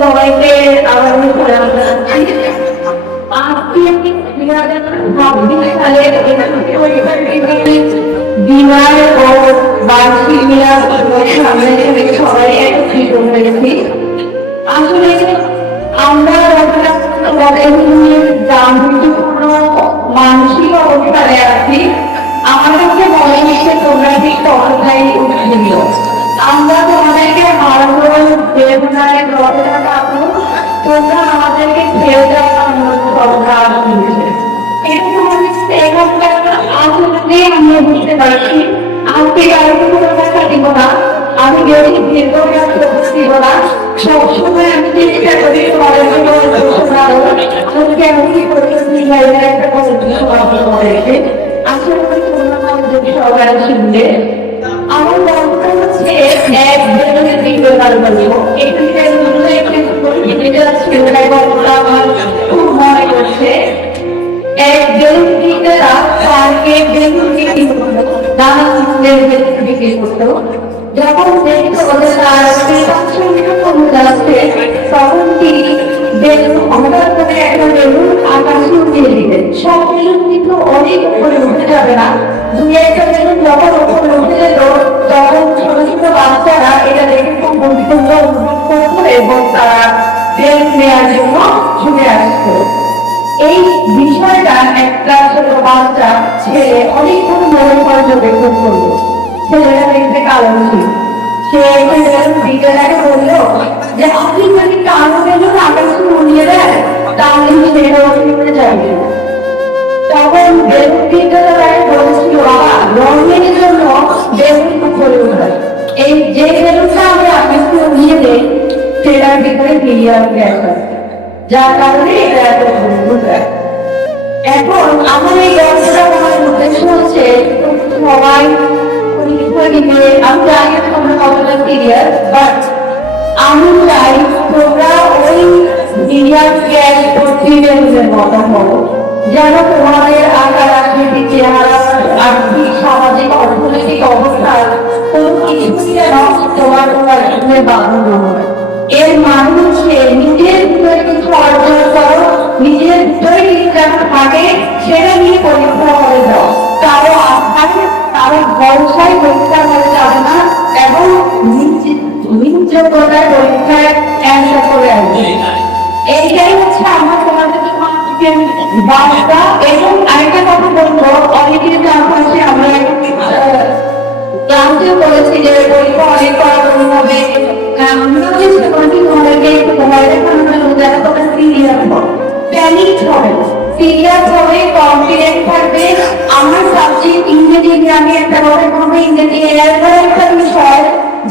সবাইকে আবার বিমার ও বার্ষিক সামনে থেকে সবাই একত্রিত হয়েছি। আসলে আমরা গাম্ভীর্যপূর্ণ মানসিক অবস্থায় আছি। আমার কাছে মনে হচ্ছে তোমরা ঠিক ততটাই উৎসাহিত। আমরা তোমাদেরকে হারানোর বেদনায় যতটা কাঁদো, তোমরা আমাদেরকে ছেড়ে দেওয়ার অনুরোধ ততটা দিয়েছে। এরকম এখানকার আসলে আমরা বুঝতে পারছি আজকে কারো কোনো কথা দিব না। আমি যদি দীর্ঘ দিব না, সবসময় আমি চেষ্টা করি তোমাদের একটা করেছে। আশা করি তোমরা আমাদের সবাই শুনবে। আমার বক্তব্য হচ্ছে এক ধরনের ভিডিও বলবো। আমার খুব মনে করছে এক বেলুনরা পার্কে বেলুন বিক্রি করতো, নানা ধরনের বেলুন বিক্রি করতো। যখন দেখতো ওদের তার কমে যাচ্ছে, তখন তিনি বেলুন হঠাৎ করে একটা বেলুন আকাশে উঠিয়ে দিতেন। সব বেলুন কিন্তু অনেক উপরে উঠে যাবে না, দুই একটা বেলুন যখন উপরে উঠে যেত তখন ছোট ছোট বাচ্চারা এটা দেখে খুব সুন্দর অনুভব করতো এবং তারা বেলুন নেওয়ার জন্য ছুটে আসতো। এই বিষয়টা একটা ছোট বাচ্চা ছেলে অনেকক্ষণ মনে পর্যবেক্ষণ করলো। ছেলেটা দেখতে কালো ছিল। সে বিকেলাকে বললো যে আপনি যদি কালো বেলুন আকাশে উড়িয়ে দেন তাহলে সেটা অসুবিধা যাবে। তখন বেলুন বিকেলাকে বলেছিল বাবা রঙের জন্য বেলুন উপরে উঠে, এই যে বেলুনটা আমি আকাশে উড়িয়ে দেই সেটার ভিতরে হিলিয়াম গ্যাস আছে, যার কারণে এটা এত সুন্দর। এখন আমার এই গল্পটা আমার উদ্দেশ্য হচ্ছে সবাই আমি জানি তোমরা কতটা সিরিয়াস, বাট আমি চাই তোমরা ওই হিলিয়াম গ্যাস প্রতিবেদনের মতো হবো, যেন তোমাদের আকার আকৃতি চেহারা আর্থিক সামাজিক অর্থনৈতিক অবস্থার কোন কিছু যেন তোমার জীবনে বাঁধানো হয়। এর মানে হচ্ছে নিজের ভিতরে কিছু অর্জন করো, নিজের ভিতরে কিছু যেন থাকে সেটা নিয়ে পরীক্ষা করে দাও। কারো আস্থায় কারো ভরসায় পরীক্ষা করে যাবে না এবং যোগ্যতায় পরীক্ষায় অ্যান্সার করে আসবে। এইটাই হচ্ছে আমার তোমাদের বার্তা। এবং আরেকটা কথা বলবো, অনেকের চারপাশে আমরা ক্লাসেও বলেছি যে পরীক্ষা অনেক করা হবে, আমরা চেষ্টা করছি তোমাদেরকে একটু ভয় দেখানোর জন্য যারা তোমরা সিরিয়াস হবে, প্যানিক হবে, সিরিয়াস হবে, কনফিডেন্ট থাকবে। আমার সাবজেক্ট ইংরেজি, আমি একটা কথা বলবো, ইংরেজি এরকম একটা বিষয়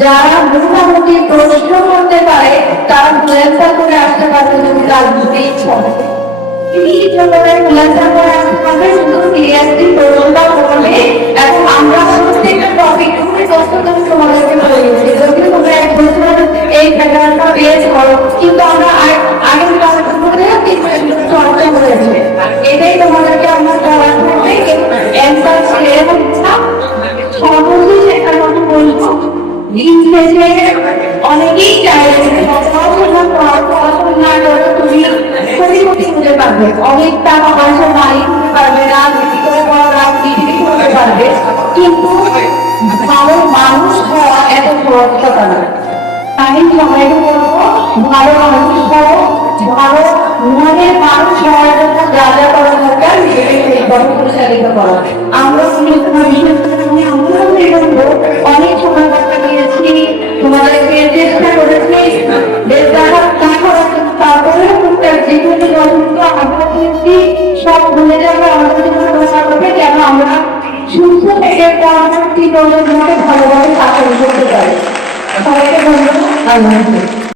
যারা মোটামুটি প্রশ্ন করতে পারে তারা মূল্যায়ন করে আসতে পারবে যদি তার বুঝতে ইচ্ছা হয়। এখন আমরা প্রত্যেকটা টপিক তোমাদেরকে বলে দিচ্ছি, যদি তোমরা এক বছর এই প্যাটার্নটা পেয়েছ কিন্তু আমরা আগের চর্চা করেছে, এটাই তোমাদেরকে আমরা করার থাকবে। অ্যান্সার ছেড়ে হচ্ছে সর্বশেষ একটা কথা বলবো, অনেকেই চায় পড়াশোনা করে তুমি কোটি খুঁজে পারবে, অনেক টাকা পয়সা বাড়ি খুঁজে পারবে, রাজনীতি করে রাজনীতি করতে পারবে, কিন্তু ভালো মানুষ হওয়া এত সহজ কথা না। তাই সবাইকে বলবো ভালো মানুষ হও, ভালো মনের মানুষ হওয়ার জন্য যা যা করা দরকার সেইভাবে পরিচালিত করা। আমরা অনেক সময় কথা দিয়েছি, তোমাদেরকে চেষ্টা করেছি তারপরে জীবনে যতটুকু আমরা দিয়েছি সব ভুলে যাবে, আমাদের জন্য কেন আমরা সুস্থ থেকে পরবর্তী প্রজন্মকে ভালোভাবে চাকরি করতে পারি। সবাইকে ধন্যবাদ।